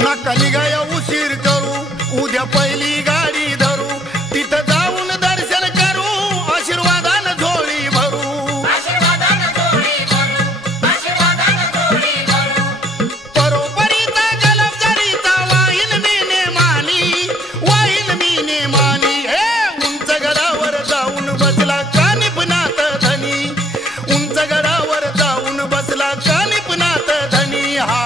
नका निघाया उशीर करू उद्या पहिली गाडी धरू तिथं जाऊन दर्शन करू आशीर्वादानं झोळी भरू परोपरीचा जलमजरीचा वाहीन मी नेमानी हे उंच गडावर जाऊन बसला कानिपनाथ धनी उंच गडावर जाऊन बसला कानिपनाथ धनी हा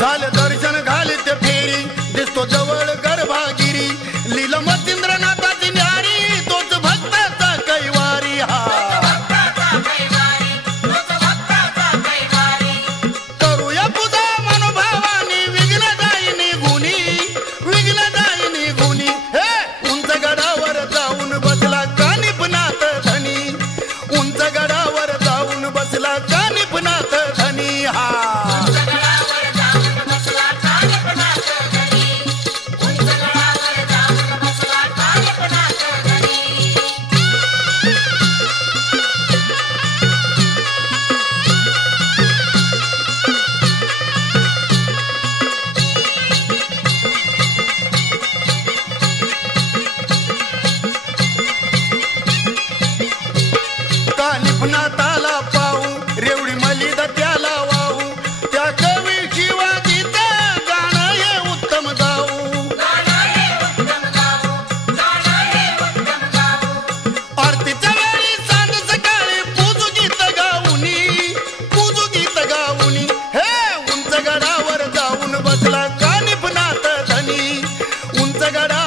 झालं दर्शन घालते फेरी दिसतो जवळ गर्भागिरी लीला मच्छिंद्रनाथाची न्यारी तोच भक्ताचा कैवारी हा करूया पूजा मनोभावानी विघ्न जाईनी गुणी हे उंच गडावर जाऊन बसला कानिपनाथ धनी उंच गडावर जाऊन बसला कानिपनाथ धनी हा कानिपनाथाला पाहू रेवडी मलिदा त्याला वाहू त्या कवीची वागीत गाणं हे उत्तम गाऊ आरतीच्या वेळी सांज सकाळी पूजू गीत गाऊनी हे उंच गडावर जाऊन बसला कानिपनाथ धनी उंच गडा